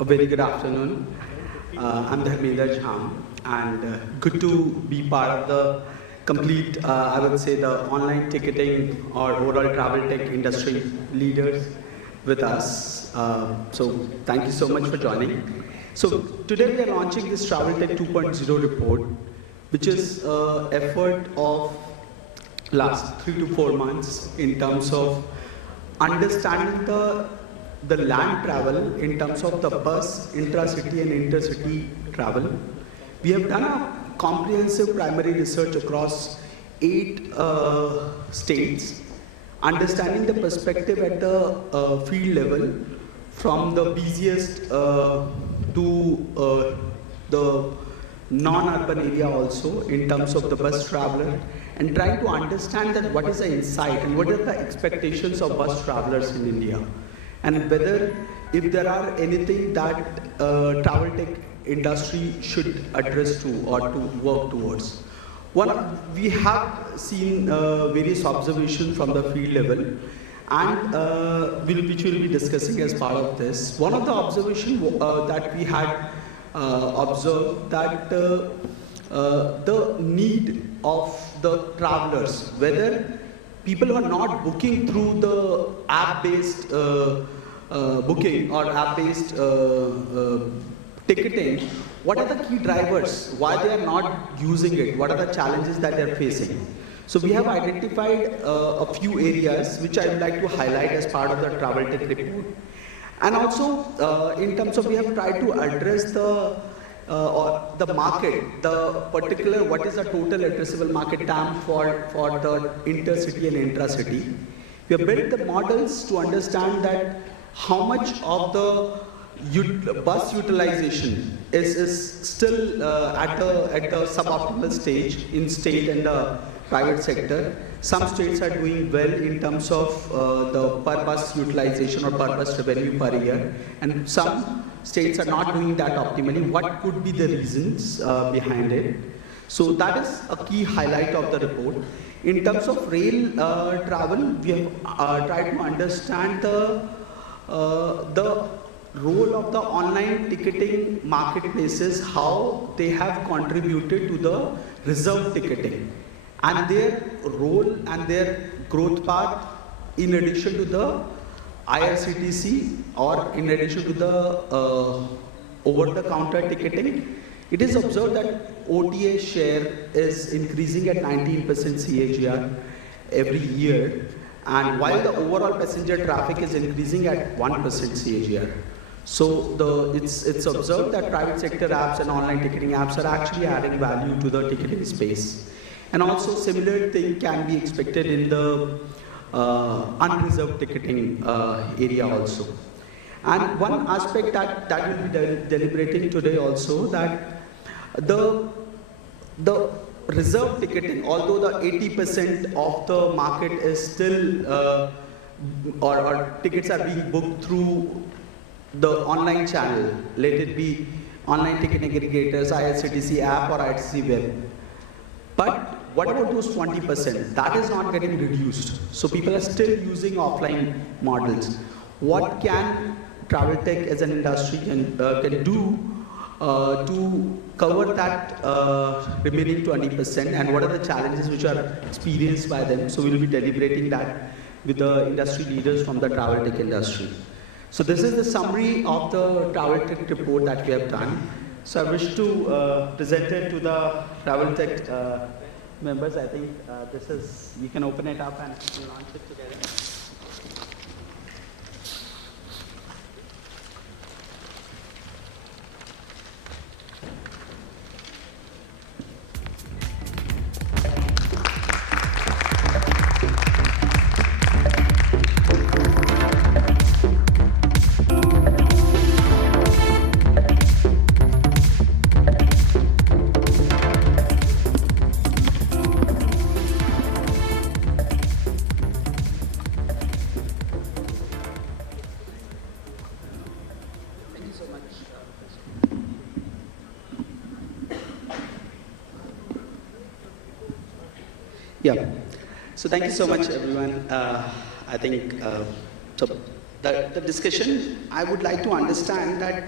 A very good afternoon. I'm Dharmender, Jhamb, and good to be part of the complete, I would say, the online ticketing or overall travel tech industry leaders with us. So thank you so much for joining. So today we are launching this Travel Tech 2.0 report, which is an effort of last 3 to 4 months in terms of understanding the land travel in terms of the bus, intra-city and intercity travel. We have done a comprehensive primary research across 8 states, understanding the perspective at the field level from the busiest to the non-urban area also in terms of the bus traveler, and trying to understand that what is the insight and what are the expectations of bus travelers in India, and whether if there are anything that travel tech industry should address to or to work towards. We have seen various observations from the field level, and which we'll be discussing as part of this. One of the observations that we had observed that the need of the travelers, whether people who are not booking through the app-based booking or app-based ticketing, what are the key drivers? Why they are not using it? What are the challenges that they are facing? So we have identified a few areas which I would like to highlight as part of the travel tech report. And also, in terms of, we have tried to address the market, the particular, what is the total addressable market TAM for the intercity and intracity. We have built the models to understand that how much of the bus utilization is still at the suboptimal stage in state and the private sector. Some states are doing well in terms of the per bus utilization or per bus revenue per year, and some states are not doing that optimally. What could be the reasons behind it? So that is a key highlight of the report. In terms of rail travel, we have tried to understand the role of the online ticketing marketplaces, how they have contributed to the reserved ticketing, and their role and their growth path in addition to the IRCTC or in addition to the over-the-counter ticketing. It is observed that OTA share is increasing at 19% CAGR every year, and while the overall passenger traffic is increasing at 1% CAGR. So it's observed that private sector apps and online ticketing apps are actually adding value to the ticketing space. And also similar thing can be expected in the unreserved ticketing area also. And one aspect that we'll be deliberating today also, that the reserved ticketing, although the 80% of the market is still, or tickets are being booked through the online channel, let it be online ticket aggregators, IRCTC app or IRCTC web. But what about those 20%? That is not getting reduced. So people are still using offline models. What can travel tech as an industry can do to cover that remaining 20%, and what are the challenges which are experienced by them? So we will be deliberating that with the industry leaders from the travel tech industry. So this is the summary of the travel tech report that we have done. So I wish to present it to the travel tech members. I think this is, we can open it up and we can launch it together. Yeah. So thank you so much, everyone. I think so the discussion, I would like to understand that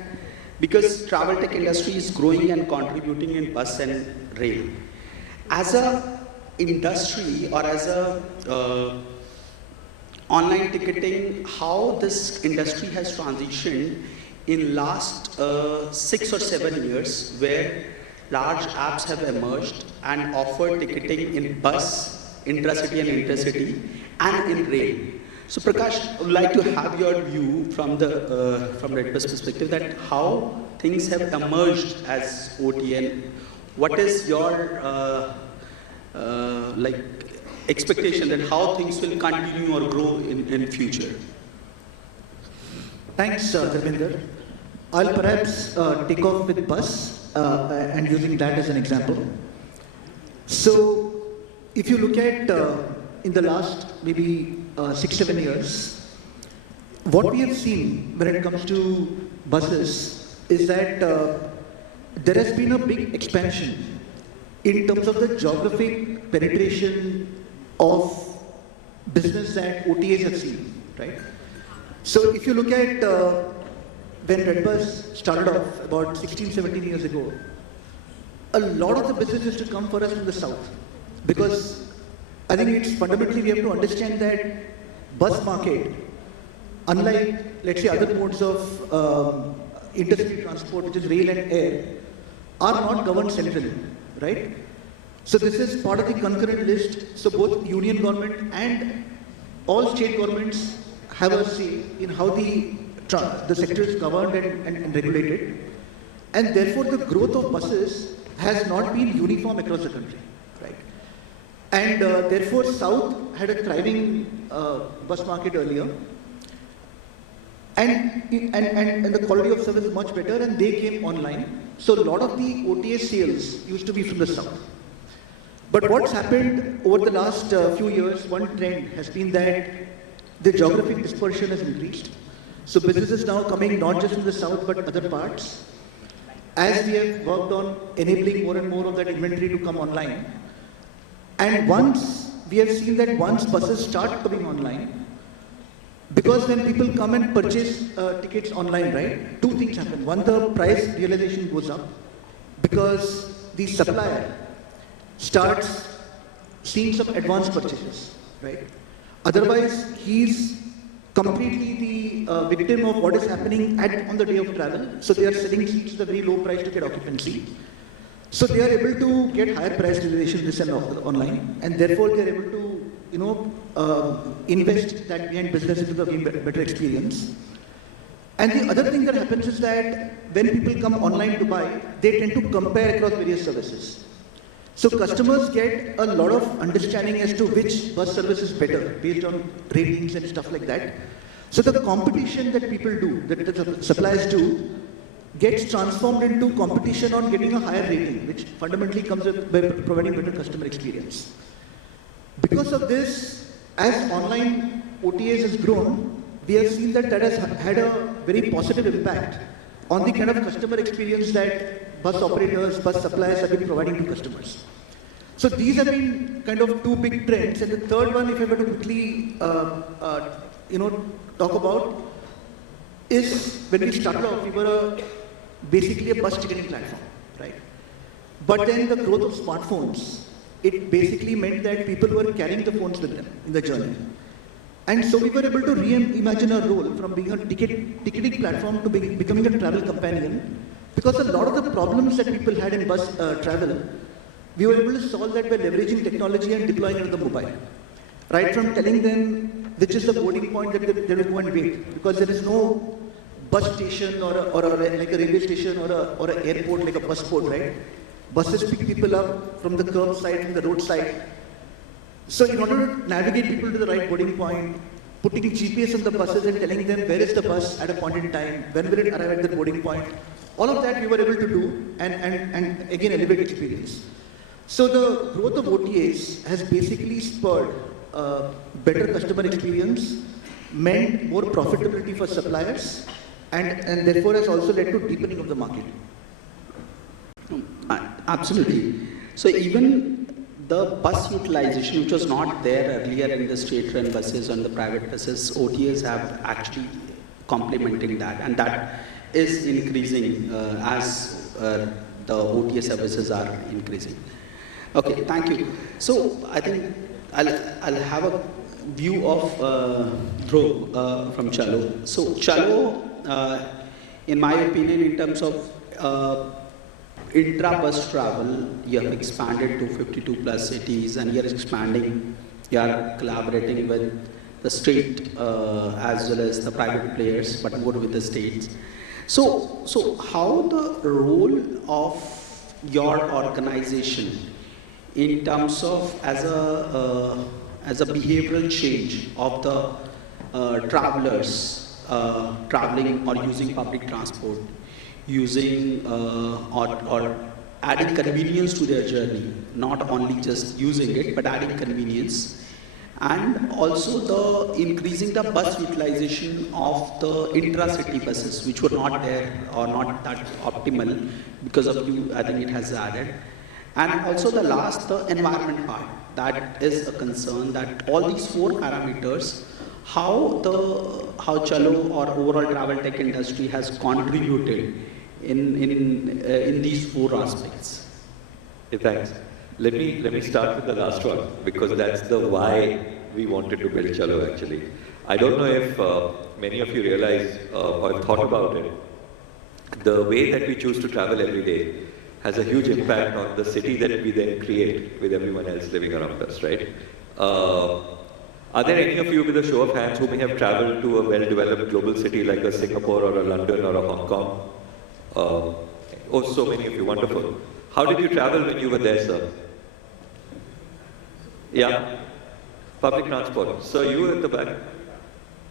because travel tech industry is growing and contributing in bus and rail, as a industry or as a online ticketing, how this industry has transitioned in last 6 or 7 years, where large apps have emerged and offer ticketing in bus, intracity and intercity, and in rail. So Prakash, I would like to have your view from the Redbus perspective that how things have emerged as OTA and what is your like expectation that how things will continue or grow in future? Thanks, Dharmender. I'll perhaps take off with bus and using that as an example. So, if you look at in the last maybe 6-7 years, what we have seen when it comes to buses is that there has been a big expansion in terms of the geographic penetration of business that OTAs have seen, right? So if you look at when Redbus started off about 16-17 years ago, a lot of the business used to come for us from the south, because I think it's fundamentally we have to understand that bus market, unlike let's say other modes of intercity transport, which is rail and air, are not governed centrally, right? So this is part of the concurrent list. So both union government and all state governments have a say in how the sector is governed and regulated. And therefore the growth of buses has not been uniform across the country, right? And therefore South had a thriving bus market earlier. And the quality of service is much better, and they came online. So a lot of the OTA sales used to be from the south. But what's happened over the last few years, one trend has been that the geographic dispersion has increased. So businesses now coming not just from the south but other parts. As we have worked on enabling more and more of that inventory to come online. And once we have seen that once buses start coming online, because when people come and purchase tickets online, right, two things happen. One, the price realization goes up because the supplier starts seeing some advanced purchases, right? Otherwise, he's completely the victim of what is happening on the day of travel. So they are selling seats at a very low price to get occupancy. So they are able to get higher price realization this and online, and therefore they are able to, invest that behind business into the better experience. And the other thing that happens is that when people come online to buy, they tend to compare across various services. So customers get a lot of understanding as to which bus service is better based on ratings and stuff like that. So the competition that people do, that the suppliers do, gets transformed into competition on getting a higher rating, which fundamentally comes by providing better customer experience. Because of this, as online OTAs has grown, we have seen that has had a very positive impact on the kind of customer experience that bus operators, bus suppliers have been providing to customers. So these have been kind of two big trends. And the third one, if I were to quickly talk about, is when we started off, we were basically a bus ticketing platform, right? But then the growth of smartphones, it basically meant that people were carrying the phones with them in the journey. And so we were able to reimagine our role from being a ticketing platform to becoming a travel companion, because a lot of the problems that people had in bus travel, we were able to solve that by leveraging technology and deploying it on the mobile. Right from telling them which is the boarding point that they will go and wait, because there is no bus station or like a railway station or an airport like a bus port, right? Buses pick people up from the curb side, from the roadside. So in order to navigate people to the right boarding point, putting GPS on the buses and telling them where is the bus at a point in time, when will it arrive at the boarding point, all of that we were able to do and again elevate experience. So the growth of OTAs has basically spurred better customer experience, meant more profitability for suppliers, and therefore has also led to deepening of the market. Absolutely. So even the bus utilization, which was not there earlier in the state-run buses and the private buses, OTAs have actually complementing that, and that is increasing as the OTA services are increasing. Okay, thank you. So I think I'll have a view of Dhruv from Chalo. So Chalo, in my opinion, in terms of intra-bus travel, you have expanded to 52 plus cities, and you're expanding, you're collaborating with the state as well as the private players, but more with the states. So how the role of your organization in terms of as a behavioral change of the travelers traveling or using public transport, using or adding convenience to their journey, not only just using it, but adding convenience, and also the increasing the bus utilization of the intra-city buses, which were not there or not that optimal because of you. I think it has added, and also the last, the environment part. That is a concern that all these four parameters, how Chalo or overall travel tech industry has contributed in these four aspects. Hey, thanks. Let me start with the last one, because that's the why we wanted to build Chalo actually. I don't know if many of you realize or have thought about it. The way that we choose to travel every day has a huge impact on the city that we then create with everyone else living around us, right? Are there any of you, with a show of hands, who may have traveled to a well-developed global city like a Singapore or a London or a Hong Kong? Oh, so many of you, wonderful. How did you travel when you were there, sir? Yeah? Public transport. So you at the back?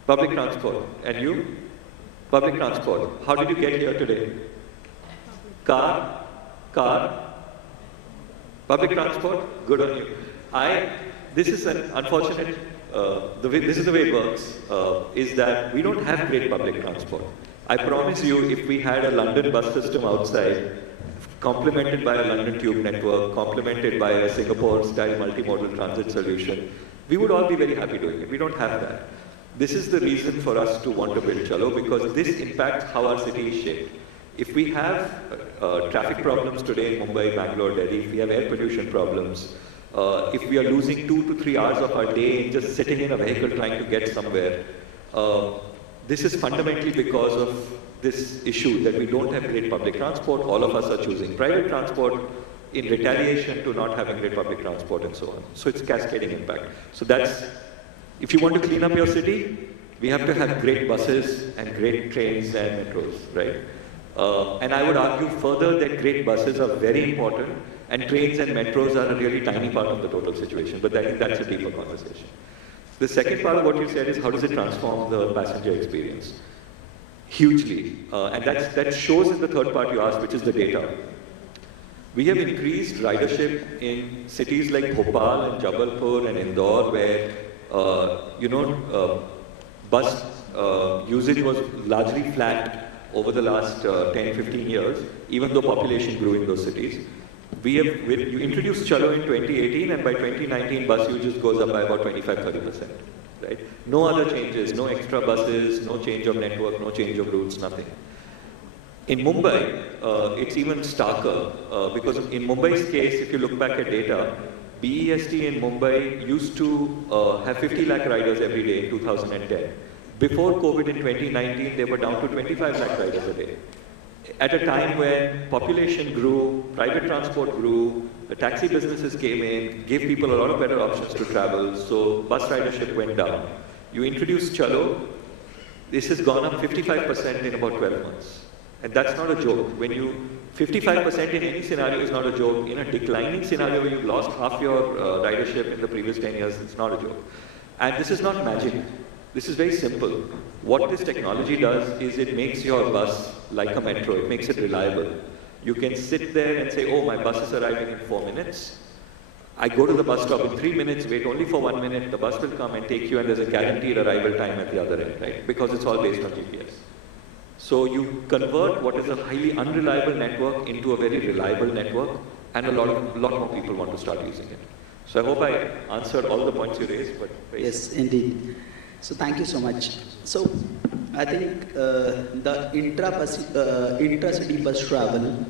Public transport. And you? Public transport. How did you get here today? Car? Public transport? Good on you. This is an unfortunate, this is the way it works, is that we don't have great public transport. I promise you, if we had a London bus system outside, complemented by a London tube network, complemented by a Singapore-style multimodal transit solution, we would all be very happy doing it. We don't have that. This is the reason for us to want to build Chalo, because this impacts how our city is shaped. If we have traffic problems today in Mumbai, Bangalore, Delhi, if we have air pollution problems, if we are losing 2 to 3 hours of our day in just sitting in a vehicle trying to get somewhere, this is fundamentally because of this issue that we don't have great public transport. All of us are choosing private transport in retaliation to not having great public transport and so on. So it's cascading impact. So that's, if you want to clean up your city, we have to have great buses and great trains and metros, right? And I would argue further that great buses are very important, and trains and metros are a really tiny part of the total situation, but I think that's a deeper conversation. The second part of what you said is, how does it transform the passenger experience? Hugely. And that shows in the third part you asked, which is the data. We have increased ridership in cities like Bhopal and Jabalpur and Indore, where, bus usage was largely flat over the last 10, 15 years, even though population grew in those cities. You introduced Chalo in 2018, and by 2019, bus usage goes up by about 25-30%. Right? No other changes, no extra buses, no change of network, no change of routes, nothing. In Mumbai, it's even starker, because in Mumbai's case, if you look back at data, BEST in Mumbai used to have 50 lakh riders every day in 2010. Before COVID in 2019, they were down to 25 lakh riders a day. At a time when population grew, private transport grew, the taxi businesses came in, gave people a lot of better options to travel, so bus ridership went down. You introduced Chalo, this has gone up 55% in about 12 months. And that's not a joke. 55% in any scenario is not a joke. In a declining scenario where you've lost half your ridership in the previous 10 years, it's not a joke. And this is not magic. This is very simple. What this technology does is it makes your bus like a metro. It makes it reliable. You can sit there and say, oh, my bus is arriving in 4 minutes. I go to the bus stop in 3 minutes, wait only for 1 minute, the bus will come and take you, and there's a guaranteed arrival time at the other end, right? Because it's all based on GPS. So you convert what is a highly unreliable network into a very reliable network, and a lot more people want to start using it. So I hope I answered all the points you raised, but Yes, indeed. So thank you so much. So I think the intra-city bus travel,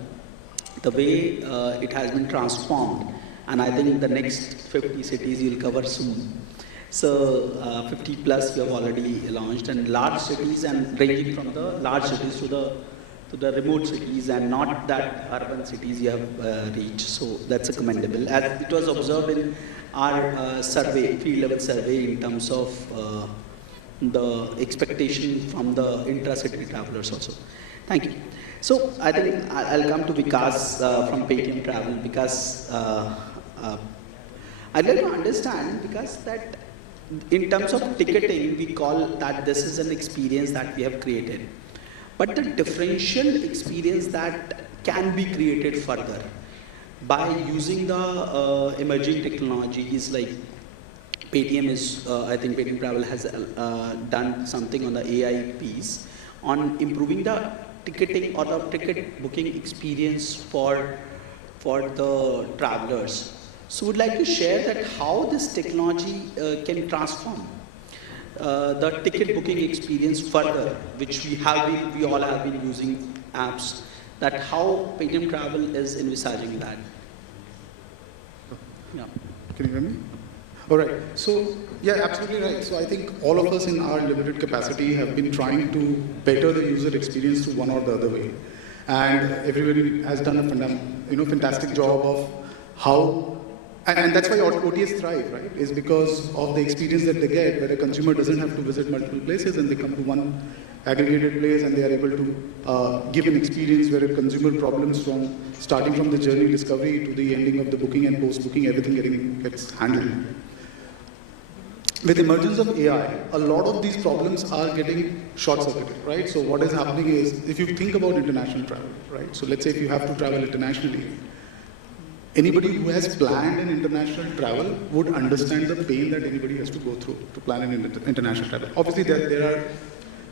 the way it has been transformed, and I think the next 50 cities you'll cover soon. So 50 plus you have already launched, and large cities, and ranging from the large cities to the remote cities, and not that urban cities you have reached. So that's a commendable. As it was observed in our survey, field level survey, in terms of the expectation from the intra-city travelers also. Thank you. So I think I'll come to Vikash from Paytm Travel, because I'd like to understand, because that in terms of ticketing, we call that this is an experience that we have created. But the differential experience that can be created further by using the emerging technologies like Paytm is, I think Paytm Travel has done something on the AI piece on improving the ticketing or the ticket booking experience for the travelers. So would like to share that how this technology can transform the ticket booking experience further, which we all have been using apps, that how Paytm Travel is envisaging that. Yeah. Can you hear me? All right. So, yeah, absolutely right. So I think all of us in our limited capacity have been trying to better the user experience to one or the other way. And everybody has done a fantastic job of how, and that's why OTAs thrive, right? Is because of the experience that they get, where a consumer doesn't have to visit multiple places and they come to one aggregated place and they are able to give an experience where a consumer problems from starting from the journey discovery to the ending of the booking and post-booking, everything gets handled. With emergence of AI, a lot of these problems are getting short-circuited, right? So what is happening is, if you think about international travel, right? So let's say if you have to travel internationally, anybody who has planned an international travel would understand the pain that anybody has to go through to plan an international travel. Obviously, there are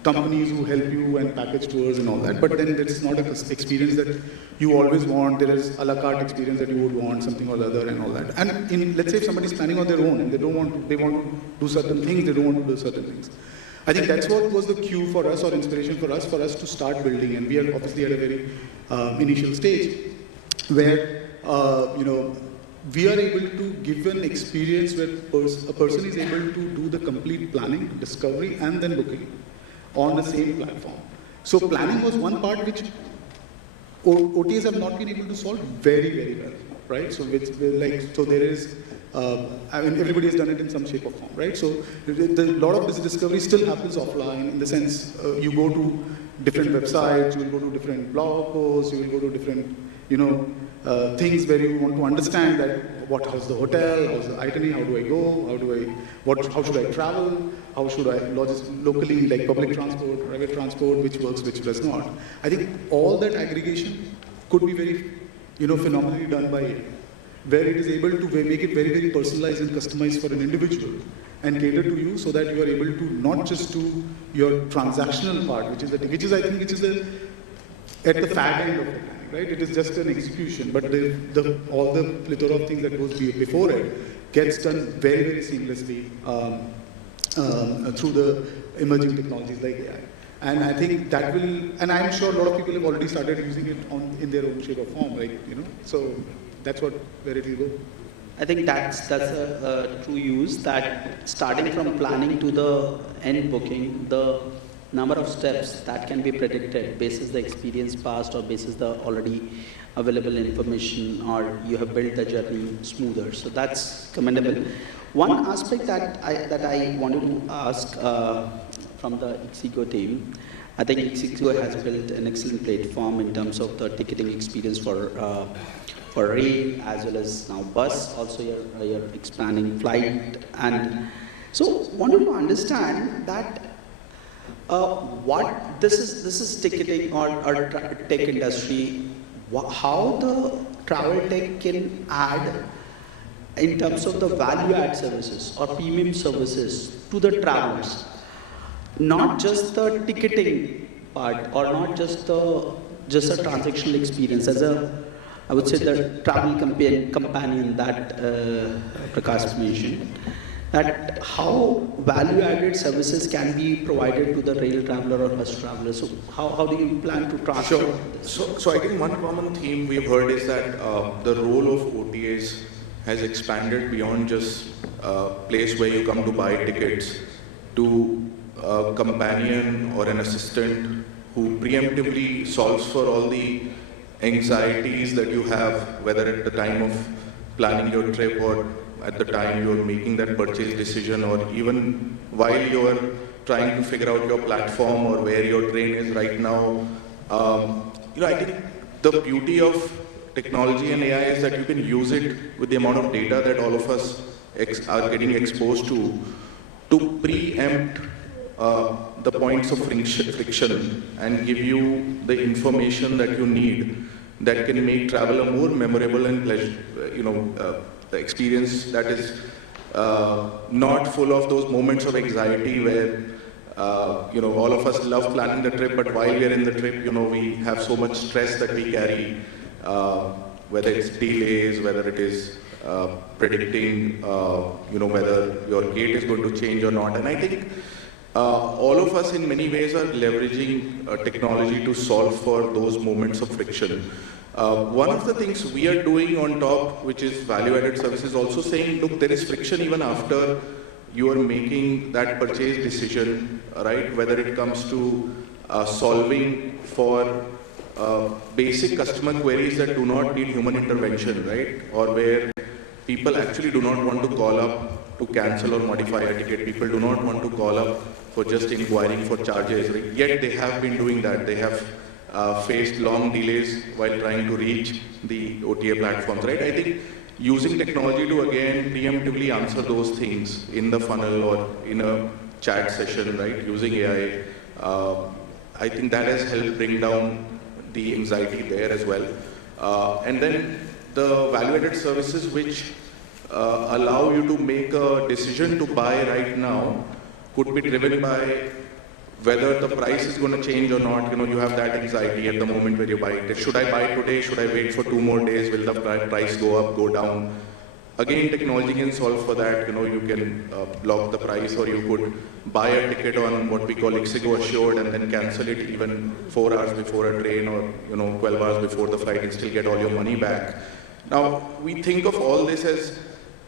companies who help you and package tours and all that, but then it's not an experience that you always want. There is a la carte experience that you would want, something or the other and all that. And let's say if somebody's planning on their own and they want to do certain things, they don't want to do certain things. I think that's what was the cue for us, or inspiration for us to start building. And we are obviously at a very initial stage where, we are able to give an experience where a person is able to do the complete planning, discovery, and then booking on the same platform. So planning was one part which OTAs have not been able to solve very, very well, right? So there is, everybody has done it in some shape or form, right? So a lot of this discovery still happens offline, in the sense you go to different websites, you will go to different blog posts, you will go to different, things where you want to understand that how's the hotel, how's the itinerary, how do I go, how should I travel, how should I locally, like public transport, private transport, which works, which does not. I think all that aggregation could be very, phenomenally done by it, where it is able to make it very, very personalized and customized for an individual and cater to you, so that you are able to not just do your transactional part, which is at the fag end of it. Right? It is just an execution, but all the plethora of things that goes before it gets done very, very seamlessly through the emerging technologies like AI. And I think that will, and I'm sure a lot of people have already started using it in their own shape or form, so that's where it will go. I think that's a true use, that starting from planning to the end booking, the number of steps that can be predicted basis the experience past or basis the already available information, or you have built the journey smoother. So that's commendable. One aspect that I wanted to ask from the Ixigo team, I think Ixigo has built an excellent platform in terms of the ticketing experience for rail as well as now bus. Also, you're expanding flight, and so wanted to understand that. What this is ticketing or tech industry, how the travel tech can add in terms of the value add services or premium services to the travelers, not just the ticketing part or not just a transactional experience. I would say the travel companion that Prakash mentioned, that how value-added services can be provided to the rail traveler or bus traveler. So how do you plan to transfer Sure. this? So I think one common theme we've heard is that the role of OTAs has expanded beyond just a place where you come to buy tickets to a companion or an assistant who preemptively solves for all the anxieties that you have, whether at the time of planning your trip or at the time you're making that purchase decision, or even while you're trying to figure out your platform or where your train is right now. I think the beauty of technology and AI is that you can use it with the amount of data that all of us are getting exposed to preempt the points of friction and give you the information that you need that can make travel a more memorable and experience that is not full of those moments of anxiety where all of us love planning the trip, but while we are in the trip, we have so much stress that we carry, whether it's delays, whether it is predicting, whether your gate is going to change or not. And I think all of us in many ways are leveraging technology to solve for those moments of friction. One of the things we are doing on top, which is value-added services, also saying, look, there is friction even after you are making that purchase decision, right? Whether it comes to solving for basic customer queries that do not need human intervention, right? Or where people actually do not want to call up to cancel or modify a ticket. People do not want to call up for just inquiring for charges, right? Yet they have been doing that. They have faced long delays while trying to reach the OTA platforms, right? I think using technology to again preemptively answer those things in the funnel or in a chat session, right? Using AI, I think that has helped bring down the anxiety there as well. And then the value-added services which allow you to make a decision to buy right now could be driven by whether the price is going to change or not. You have that anxiety at the moment where you buy it. Should I buy today? Should I wait for 2 more days? Will the price go up, go down? Again, technology can solve for that. You can block the price, or you could buy a ticket on what we call Ixigo assured and then cancel it even 4 hours before a train, or 12 hours before the flight, and still get all your money back. Now, we think of all this as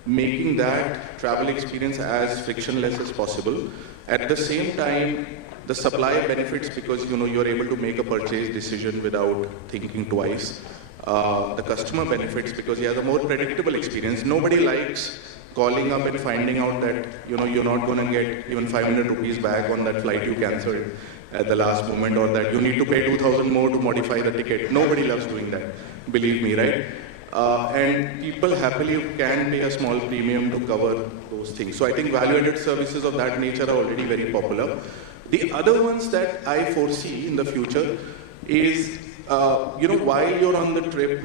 making that travel experience as frictionless as possible. At the same time, the supplier benefits because you're able to make a purchase decision without thinking twice. The customer benefits because he has a more predictable experience. Nobody likes calling up and finding out that you're not going to get even 500 rupees back on that flight you cancelled at the last moment, or that you need to pay 2,000 more to modify the ticket. Nobody loves doing that, believe me, right? And people happily can pay a small premium to cover those things. So I think value-added services of that nature are already very popular. The other ones that I foresee in the future is, while you're on the trip,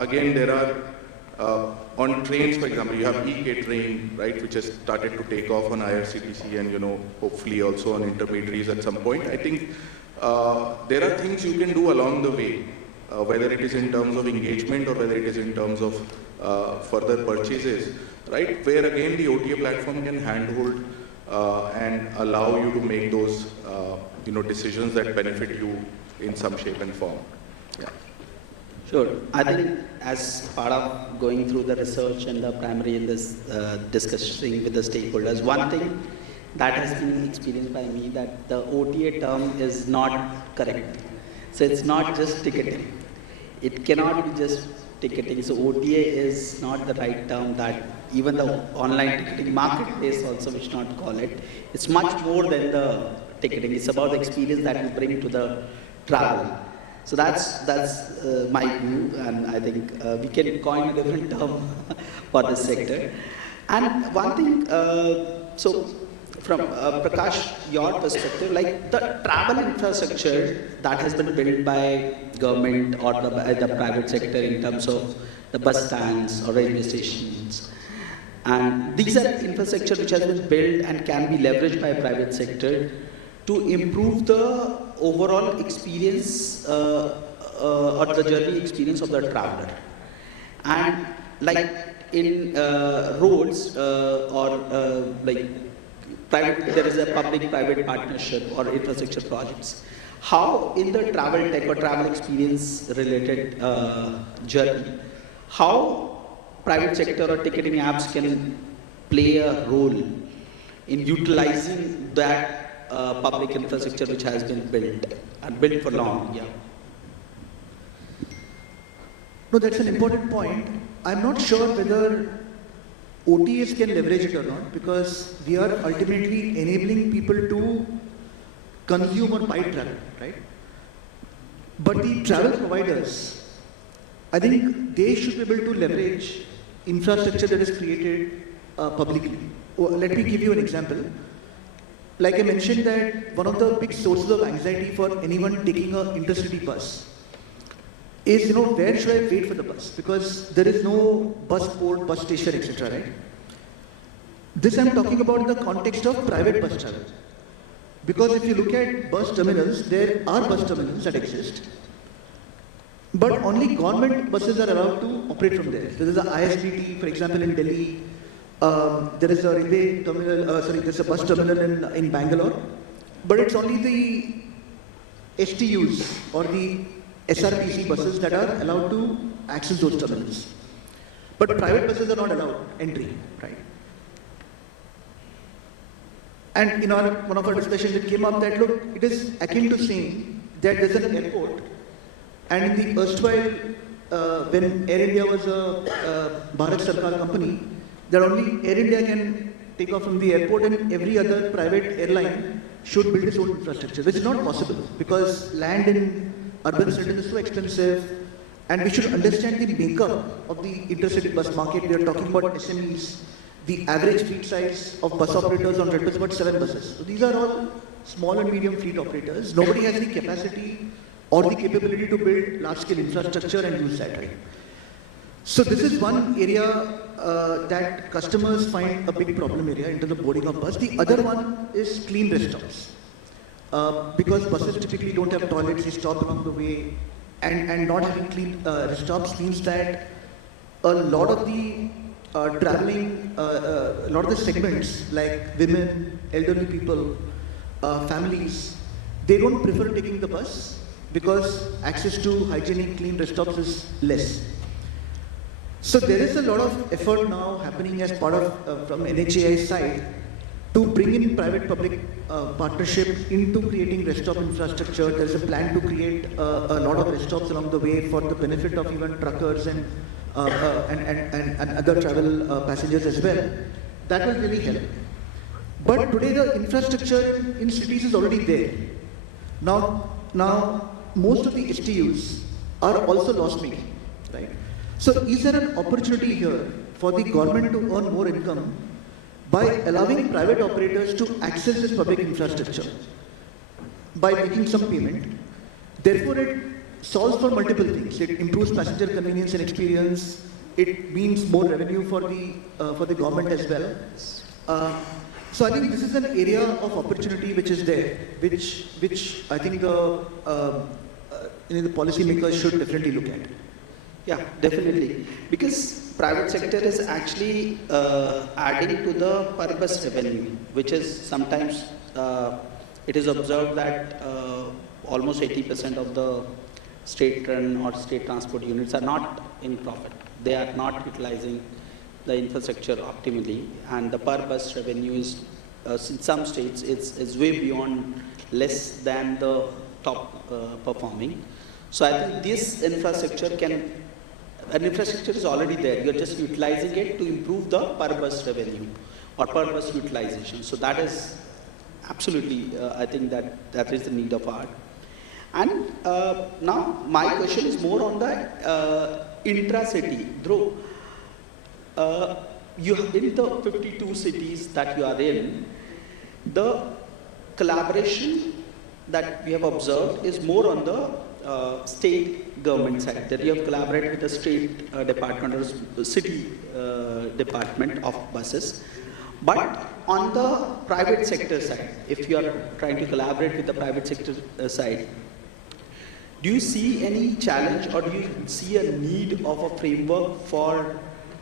again, there are, on trains, for example, you have EK train, right, which has started to take off on IRCTC and, hopefully also on intermediaries at some point. I think there are things you can do along the way, whether it is in terms of engagement or whether it is in terms of further purchases, right, where again the OTA platform can handhold and allow you to make those, decisions that benefit you in some shape and form. Yeah. Sure. I think as part of going through the research and the primary in this discussing with the stakeholders, one thing that has been experienced by me that the OTA term is not correct. So it's not just ticketing. It cannot be just ticketing. So OTA is not the right term that even the online ticketing marketplace also we should not call it. It's much more than the ticketing. It's about the experience that you bring to the travel. So that's my view, and I think we can coin a different term for this sector. And one thing, so from Prakash, your perspective, like the travel infrastructure that has been built by government or the private sector in terms of the bus stands or railway stations, and these are infrastructure which has been built and can be leveraged by private sector to improve the overall experience or the journey experience of the traveler. And like in roads like private, there is a public-private partnership or infrastructure projects. How in the travel tech or travel experience related journey, how private sector or ticketing apps can play a role in utilizing that public infrastructure which has been built and built for long? Yeah. No, that's an important point. I'm not sure whether OTAs can leverage it or not, because we are ultimately enabling people to consume or buy travel, right? But the travel providers, I think they should be able to leverage infrastructure that is created publicly. Let me give you an example. Like I mentioned that one of the big sources of anxiety for anyone taking an intercity bus is, where should I wait for the bus? Because there is no bus port, bus station, etc., right? This I'm talking about in the context of private bus travel. Because if you look at bus terminals, there are bus terminals that exist, but only government buses are allowed to operate from there. There is a ISBT, for example, in Delhi. There is a railway terminal, there's a bus terminal in Bangalore, but it's only the STUs or the SRPC buses that are allowed to access those terminals. But private buses are not allowed entry, right? And in one of our discussions, it came up that, look, it is akin to saying that there's an airport, and in the erstwhile, when Air India was a Bharat Sarkar company, that only Air India can take off from the airport and every other private airline should build its own infrastructure, which is not possible because land in urban centers is so expensive, and we should understand the makeup of the intercity bus market. We are talking about SMEs. The average fleet size of bus operators on Redbus is about 7 buses. So these are all small and medium fleet operators. Nobody has the capacity or the capability to build large-scale infrastructure and use that, right? So this is one area that customers find a big problem area in terms of boarding of bus. The other one is clean rest stops. Because buses typically don't have toilets, they stop along the way, and not having clean rest stops means that a lot of the traveling, a lot of the segments like women, elderly people, families, they don't prefer taking the bus because access to hygienic clean rest stops is less. So there is a lot of effort now happening as part of from NHAI's side to bring in private-public partnership into creating rest stop infrastructure. There is a plan to create a lot of rest stops along the way for the benefit of even truckers and other travel passengers as well. That will really help. But today the infrastructure in cities is already there. Now most of the STUs are also loss-making, right? So is there an opportunity here for the government to earn more income by allowing private operators to access this public infrastructure by making some payment? Therefore, it solves for multiple things. It improves passenger convenience and experience. It means more revenue for the government as well. So I think this is an area of opportunity which is there, which I think the policymakers should definitely look at. Yeah, definitely. Because private sector is actually adding to the per bus revenue, which is sometimes it is observed that almost 80% of the state run or state transport units are not in profit. They are not utilizing the infrastructure optimally, and the per bus revenue is in some states is way beyond less than the top performing. So I think this infrastructure infrastructure is already there. You're just utilizing it to improve the per bus revenue or per bus utilization. So that is absolutely, I think that is the need of art. And now my question is more on the intra-city. Dhruv, you have in the 52 cities that you are in, the collaboration that we have observed is more on the state government side, that you have collaborated with the state department or city department of buses. But on the private sector side, if you are trying to collaborate with the private sector side, Do you see any challenge or do you see a need of a framework for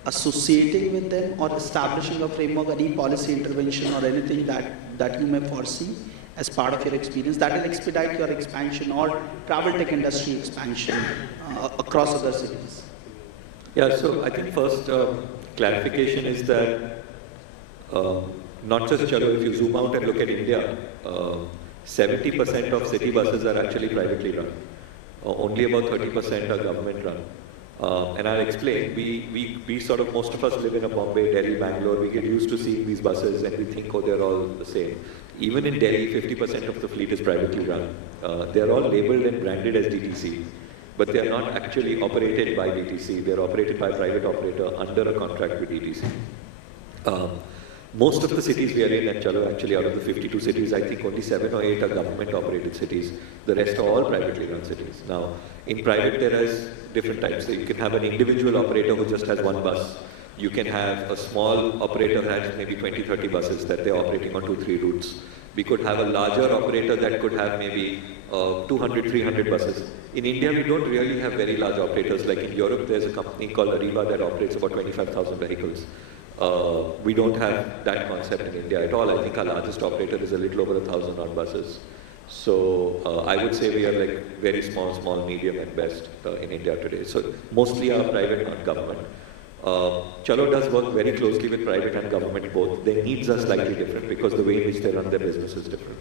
associating with them or establishing a framework, any policy intervention or anything that you may foresee as part of your experience that will expedite your expansion or travel tech industry expansion across other cities? Yeah, so I think first clarification is that not just Chalo, if you zoom out and look at India, 70% of city buses are actually privately run. Only about 30% are government run. And I'll explain, we sort of, most of us live in a Bombay, Delhi, Bangalore, we get used to seeing these buses and we think, oh, they're all the same. Even in Delhi, 50% of the fleet is privately run. They're all labeled and branded as DTC, but they're not actually operated by DTC, they're operated by a private operator under a contract with DTC. Most of the cities we are in at Chalo, actually out of the 52 cities, I think only 7 or 8 are government-operated cities. The rest are all privately run cities. Now, in private, there is different types. So you can have an individual operator who just has one bus. You can have a small operator that has maybe 20, 30 buses that they're operating on 2-3 routes. We could have a larger operator that could have maybe 200, 300 buses. In India, we don't really have very large operators. Like in Europe, there's a company called Arriva that operates about 25,000 vehicles. We don't have that concept in India at all. I think our largest operator is a little over 1,000 odd buses. So I would say we are like very small, medium at best in India today. So mostly are private, not government. Chalo does work very closely with private and government both. Their needs are slightly different because the way in which they run their business is different.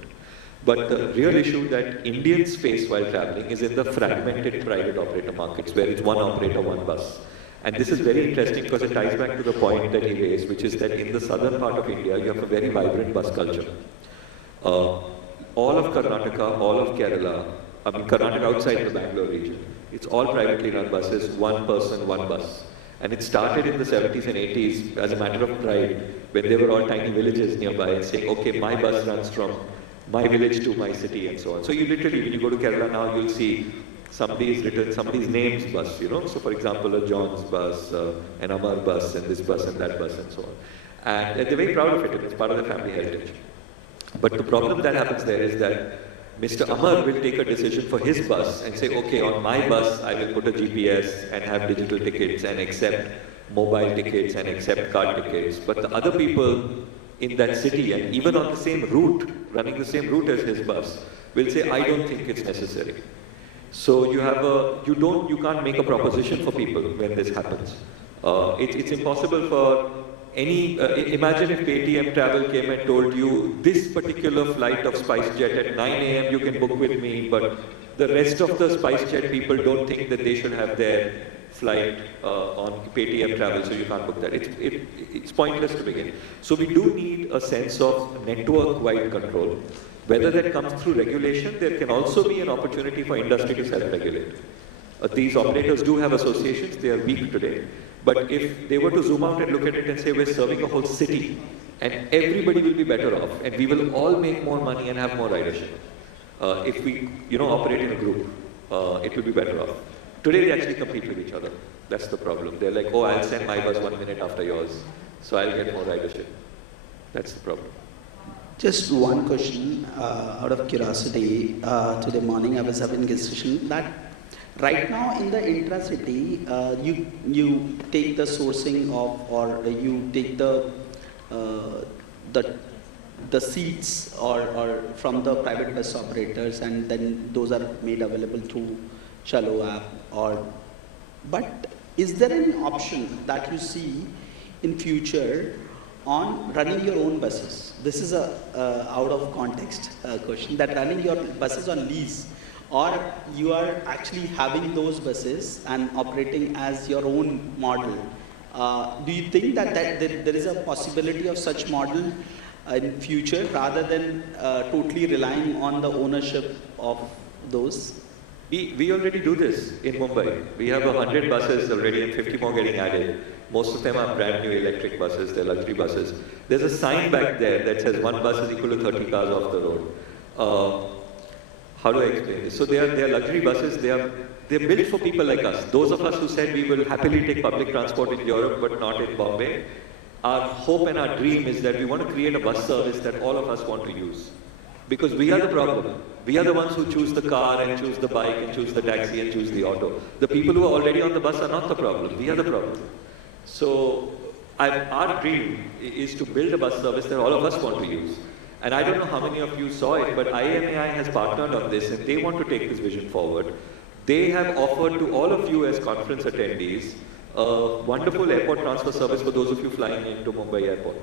But the real issue that Indians face while traveling is in the fragmented private operator markets where it's one operator, one bus. And this is very interesting because it ties back to the point that he raised, which is that in the southern part of India, you have a very vibrant bus culture. All of Karnataka, all of Kerala, I mean Karnataka outside the Bangalore region, it's all privately run buses, one person, one bus. And it started in the 70s and 80s as a matter of pride when there were all tiny villages nearby and saying, okay, my bus runs from my village to my city and so on. So you literally, when you go to Kerala now, you'll see somebody's written somebody's name's bus, you know. So for example, a John's bus, an Amar bus, and this bus and that bus and so on. And they're very proud of it, and it's part of their family heritage. But the problem that happens there is that Mr. Amar will take a decision for his bus and say, okay, on my bus, I will put a GPS and have digital tickets and accept mobile tickets and accept card tickets. But the other people in that city, and even on the same route, running the same route as his bus, will say, I don't think it's necessary. So you have you can't make a proposition for people when this happens. It's impossible for any, imagine if Paytm Travel came and told you, this particular flight of SpiceJet at 9 a.m. you can book with me, but the rest of the SpiceJet people don't think that they should have their flight on Paytm Travel, so you can't book that. It's pointless to begin. So we do need a sense of network-wide control. Whether that comes through regulation, there can also be an opportunity for industry to self-regulate. These operators do have associations, they are weak today. But if they were to zoom out and look at it and say, we're serving a whole city, and everybody will be better off, and we will all make more money and have more ridership. If we, operate in a group, it will be better off. Today they actually compete with each other. That's the problem. They're like, oh, I'll send my bus 1 minute after yours, so I'll get more ridership. That's the problem. Just one question out of curiosity. Today morning I was having a discussion that right now in the intra-city, you take the sourcing of, or you take the seats or from the private bus operators, and then those are made available through Chalo app. But is there any option that you see in future on running your own buses? This is a out of context question, that running your buses on lease, or you are actually having those buses and operating as your own model. Do you think that there is a possibility of such model in future rather than totally relying on the ownership of those? We already do this in Mumbai. We have 100 buses already and 50 more getting added. Most of them are brand new electric buses, they're luxury buses. There's a sign back there that says one bus is equal to 30 cars off the road. How do I explain this? So they are luxury buses, they're built for people like us. Those of us who said we will happily take public transport in Europe but not in Bombay. Our hope and our dream is that we want to create a bus service that all of us want to use. Because we are the problem. We are the ones who choose the car and choose the bike and choose the taxi and choose the auto. The people who are already on the bus are not the problem. We are the problem. So our dream is to build a bus service that all of us want to use. And I don't know how many of you saw it, but IMAI has partnered on this and they want to take this vision forward. They have offered to all of you as conference attendees a wonderful airport transfer service for those of you flying into Mumbai airport.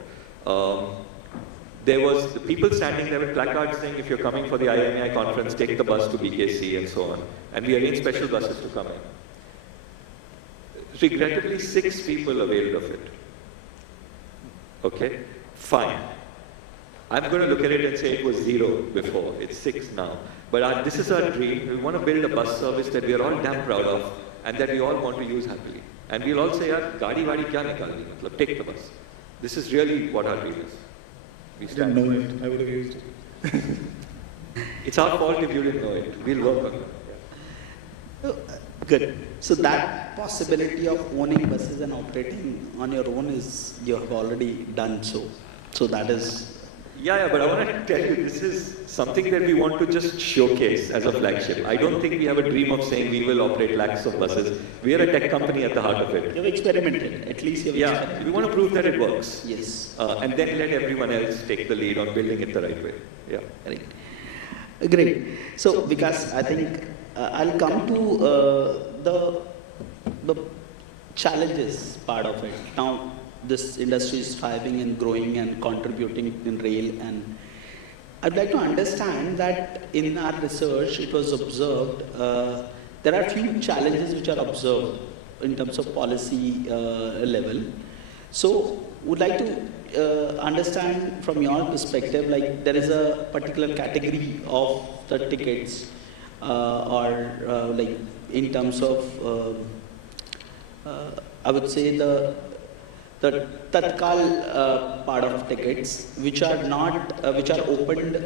There was the people standing there with placards saying, if you're coming for the IMAI conference, take the bus to BKC and so on. And we arranged special buses to come in. Regrettably, 6 people availed of it. Okay, fine. I'm going to look at it and say it was 0 before. It's 6 now. But this is our dream. We want to build a bus service that we are all damn proud of and that we all want to use happily. And we'll all say, yaar, gaadi wadi kya nikalni? Matlab, take the bus. This is really what our dream is. We I didn't know it. I would have used it. It's our fault if you didn't know it. We'll work on it. Good. So that possibility of owning buses and operating on your own is, you have already done so. So that is... Yeah, but I want to tell you, this is something that we want to just showcase as a flagship. I don't think we have a dream of saying we will operate lakhs of buses. We are a tech company at the heart of it. You've experimented, at least you've experimented. We want to prove that it works. Yes. And then let everyone else take the lead on building it the right way. Yeah. Right. Great. So, Vikash, I think I'll come to the challenges part of it. Now, this industry is thriving and growing and contributing in rail, and I'd like to understand that in our research it was observed there are few challenges which are observed in terms of policy level. So would like to understand from your perspective, like there is a particular category of the tickets like in terms of I would say the Tatkal part of tickets, which are not, which are opened,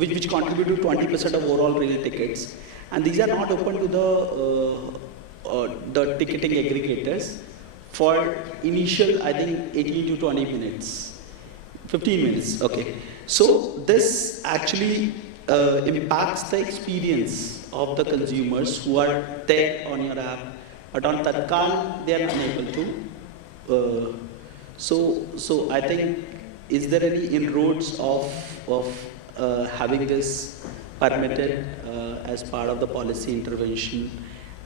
which contribute to 20% of overall rail tickets, and these are not open to the ticketing aggregators for initial, I think, 18 to 20 minutes, 15 minutes. Okay, so this actually impacts the experience of the consumers who are there on your app, but on Tatkal they are unable to. So I think, is there any inroads of having this permitted as part of the policy intervention?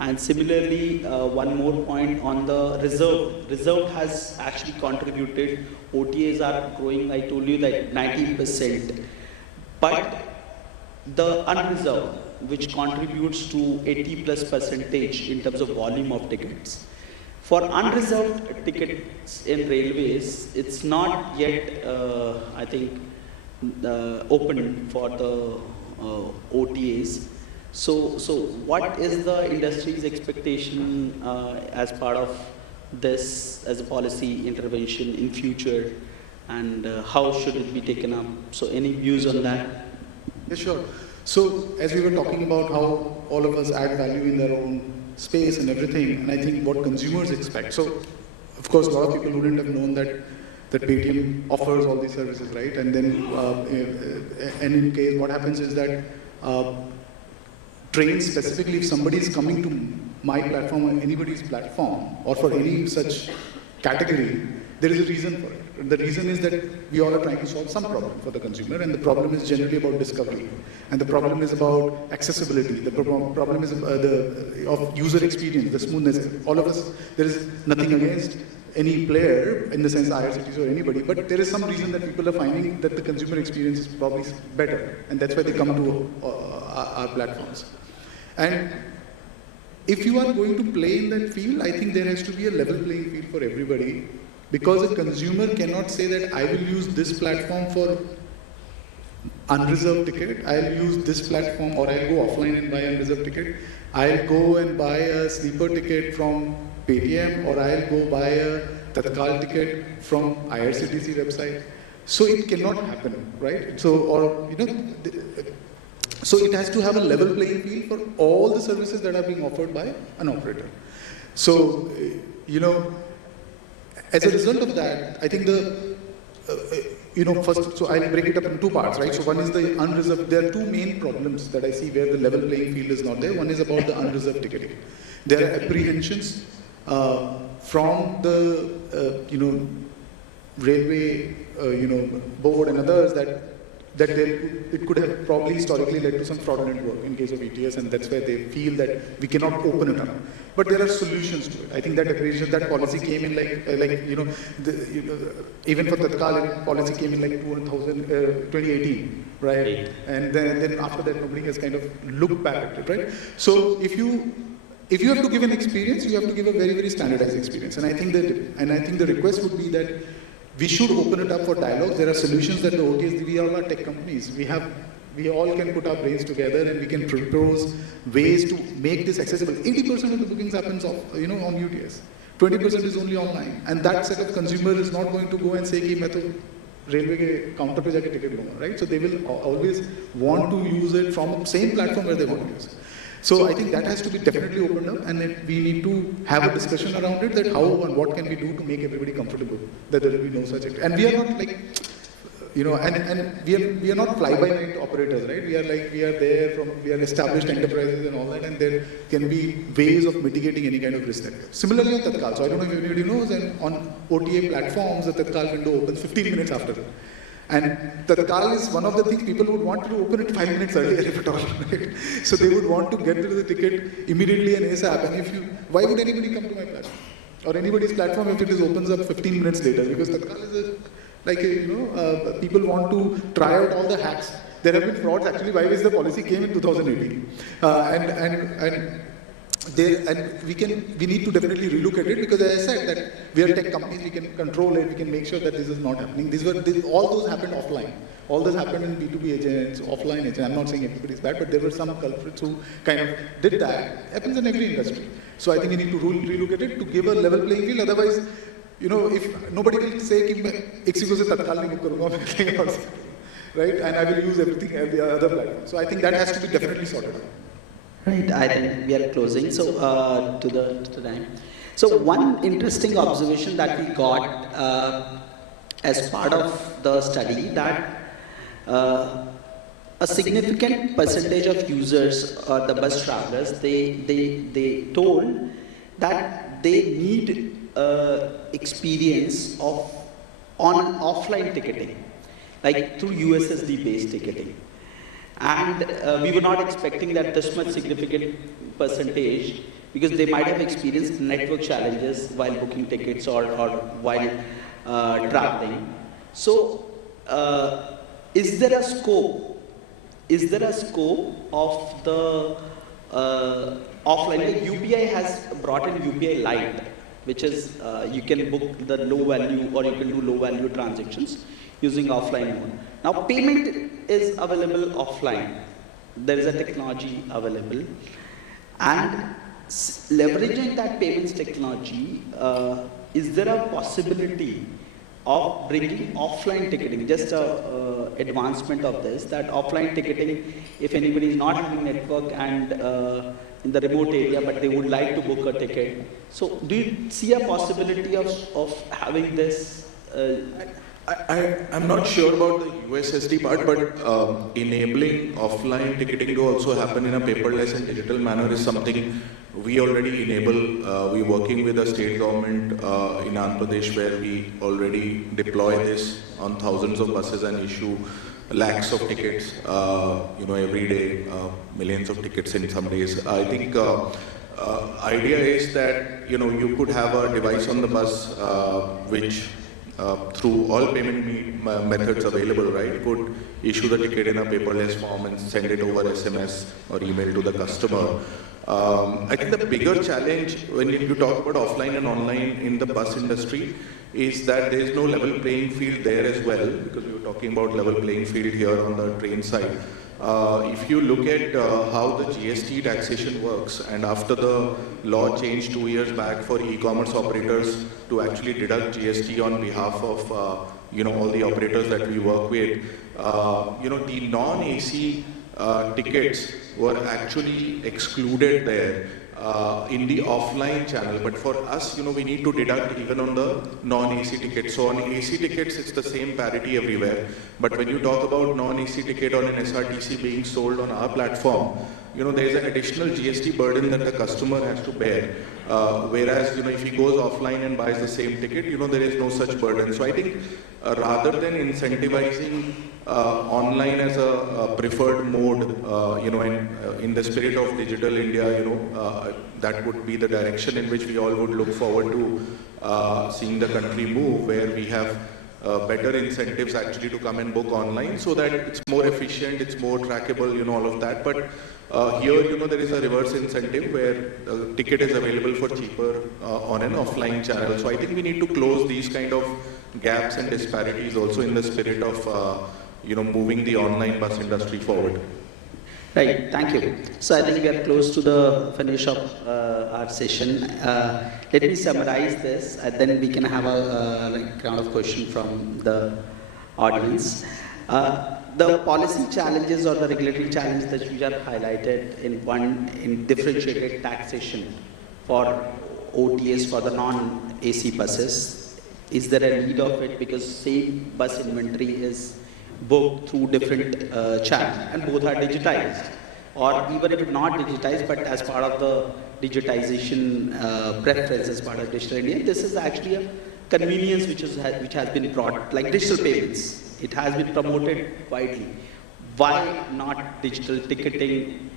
And similarly, one more point on the reserve. Reserve has actually contributed. OTAs are growing, I told you that 19%. But the unreserved, which contributes to 80+% in terms of volume of tickets. For unreserved tickets in railways, it's not yet, I think, open for the OTAs. So what is the industry's expectation as part of this as a policy intervention in future, and how should it be taken up? So any views on that? Yeah, sure. So as we were talking about how all of us add value in their own space and everything, and I think what consumers expect. So, of course, a lot of people wouldn't have known that Paytm offers all these services, right? And then, and in case, what happens is that trains specifically, if somebody is coming to my platform or anybody's platform, or for any such category, there is a reason for it. The reason is that we all are trying to solve some problem for the consumer, and the problem is generally about discovery, and the problem is about accessibility, the problem is of user experience, the smoothness. All of us, there is nothing against any player in the sense IRCTC or anybody, but there is some reason that people are finding that the consumer experience is probably better, and that's why they come to our platforms. And if you are going to play in that field, I think there has to be a level playing field for everybody. Because a consumer cannot say that I will use this platform for unreserved ticket, I'll use this platform, or I'll go offline and buy unreserved ticket, I'll go and buy a sleeper ticket from Paytm, or I'll go buy a Tatkal ticket from IRCTC website. So it cannot happen, right? So, or, you know, so it has to have a level playing field for all the services that are being offered by an operator. So, you know, as a result of that, I think first, so I'll break it up in two parts, right? So one is the unreserved. There are two main problems that I see where the level playing field is not there. One is about the unreserved ticketing. There are apprehensions from the, railway, board and others that it could have probably historically led to some fraudulent work in case of ETS, and that's where they feel that we cannot open it up. But there are solutions to it. I think that that policy came in even for Tatkal, policy came in 2018, right? And then after that, nobody has kind of looked back at it, right? So if you have to give an experience, you have to give a very, very standardized experience. And I think the request would be that we should open it up for dialogue. There are solutions that the OTS, we all are tech companies. We all can put our brains together and we can propose ways to make this accessible. 80% of the bookings happens on UTS. 20% is only online. And that set of consumer is not going to go and say, "Ki, main to railway ke counter pe jaake ticket lunga," right? So they will always want to use it from the same platform where they want to use it. So I think that has to be definitely opened up, and we need to have a discussion around it, that how and what can we do to make everybody comfortable, that there will be no such. And we are not and we are not fly-by-night operators, right? We are established enterprises and all that, and there can be ways of mitigating any kind of risk that we have. Similarly on Tatkal, so I don't know if anybody knows, and on OTA platforms, the Tatkal window opens 15 minutes after that. And Tatkal is one of the things people would want to open it 5 minutes earlier, if at all. Right? So they would want to get to the ticket immediately and ASAP. And why would anybody come to my platform or anybody's platform if it opens up 15 minutes later? Because Tatkal is people want to try out all the hacks. There have been frauds actually. Why was the policy came in 2018? We need to definitely relook at it, because as I said that we are tech companies, we can control it, we can make sure that this is not happening. All those happened offline. All this happened in B2B agents, offline agents. I'm not saying everybody's bad, but there were some culprits who kind of did that. It happens in every industry. So I think we need to relook at it to give a level playing field. Otherwise, if nobody will say कि मैं Ixigo से तत्काल नहीं book करूँगा, anything else, right? And I will use everything the other platform. So I think that has to be definitely sorted out. Right, I think we are closing, so to the time. So one interesting observation that we got as part of the study, that a significant percentage of users or the bus travelers, they told that they need experience on offline ticketing, like through USSD based ticketing. And we were not expecting that this much significant percentage, because they might have experienced network challenges while booking tickets or while traveling. So, is there a scope of the offline? Like UPI has brought in UPI Lite, which is you can book the low value, or you can do low value transactions using offline mode. Now payment is available offline. There is a technology available, and leveraging that payments technology, is there a possibility of bringing offline ticketing, just a advancement of this, that offline ticketing, if anybody is not having network and in the remote area, but they would like to book a ticket, so do you see a possibility of having this? I'm not sure about the USSD part, but enabling offline ticketing to also happen in a paperless and digital manner is something we already enable. We're working with the state government in Andhra Pradesh, where we already deploy this on thousands of buses and issue lakhs of tickets, every day, millions of tickets in some days. I think idea is that, you could have a device on the bus which through all payment methods available, right, could issue the ticket in a paperless form and send it over SMS or email to the customer. I think the bigger challenge when you talk about offline and online in the bus industry is that there is no level playing field there as well, because we were talking about level playing field here on the train side. If you look at how the GST taxation works, and after the law changed 2 years back for e-commerce operators to actually deduct GST on behalf of all the operators that we work with, the non-AC tickets were actually excluded there in the offline channel, but for us, we need to deduct even on the non-AC tickets. So on AC tickets, it's the same parity everywhere. But when you talk about non-AC ticket on an SRTC being sold on our platform, there is an additional GST burden that the customer has to bear. Whereas, if he goes offline and buys the same ticket, there is no such burden. So I think rather than incentivizing online as a preferred mode, and in the spirit of digital India, that would be the direction in which we all would look forward to seeing the country move, where we have better incentives actually to come and book online, so that it's more efficient, it's more trackable, all of that. But here, there is a reverse incentive where the ticket is available for cheaper on an offline channel. So I think we need to close these kind of gaps and disparities also in the spirit of, moving the online bus industry forward. Right, thank you. So I think we are close to the finish of our session. Let me summarize this, and then we can have a round of questions from the audience. The policy challenges or the regulatory challenges that you have highlighted in differentiated taxation for OTAs for the non-AC buses. Is there a need of it, because same bus inventory is booked through different channels and both are digitized, or even if not digitized, but as part of the digitization preference as part of digital India, this is actually a convenience which has been brought, like digital payments. It has been promoted widely. Why not digital ticketing?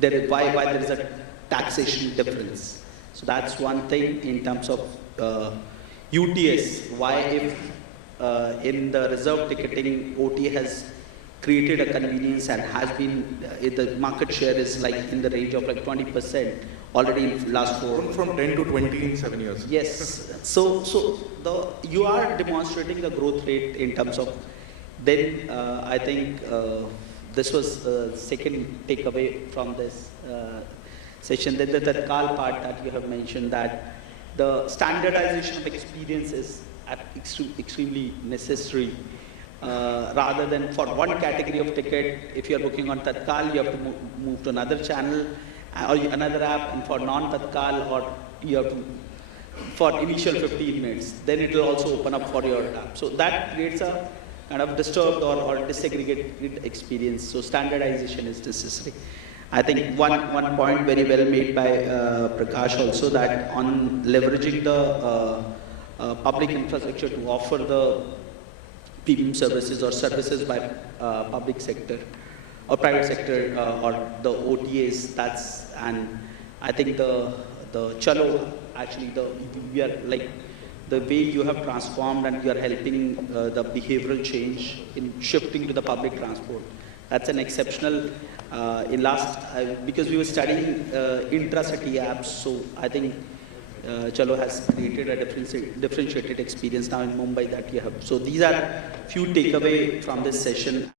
Why there is a taxation difference? So that's one thing in terms of UTS. Why, if in the reserve ticketing, OTA has created a convenience and has been, the market share is like in the range of like 20% already in last 4. From 10 to 20 in 7 years. Yes. So you are demonstrating the growth rate in terms of, then I think this was the second takeaway from this session. Then the Tatkal part that you have mentioned, that the standardization of experience is extremely necessary. Rather than for one category of ticket, if you are booking on Tatkal, you have to move to another channel or another app, and for non-Tatkal, or you have to, for initial 15 minutes, then it will also open up for your app. So that creates a kind of disturbed or disaggregated experience. So standardization is necessary. I think one point very well made by Prakash also, that on leveraging the public infrastructure to offer the premium services or services by public sector or private sector or the OTAs. And I think the Chalo, actually we are like, the way you have transformed and you are helping the behavioral change in shifting to the public transport. That's an exceptional, because we were studying intra-city apps, so I think Chalo has created a differentiated experience now in Mumbai that you have. So these are few takeaway from this session.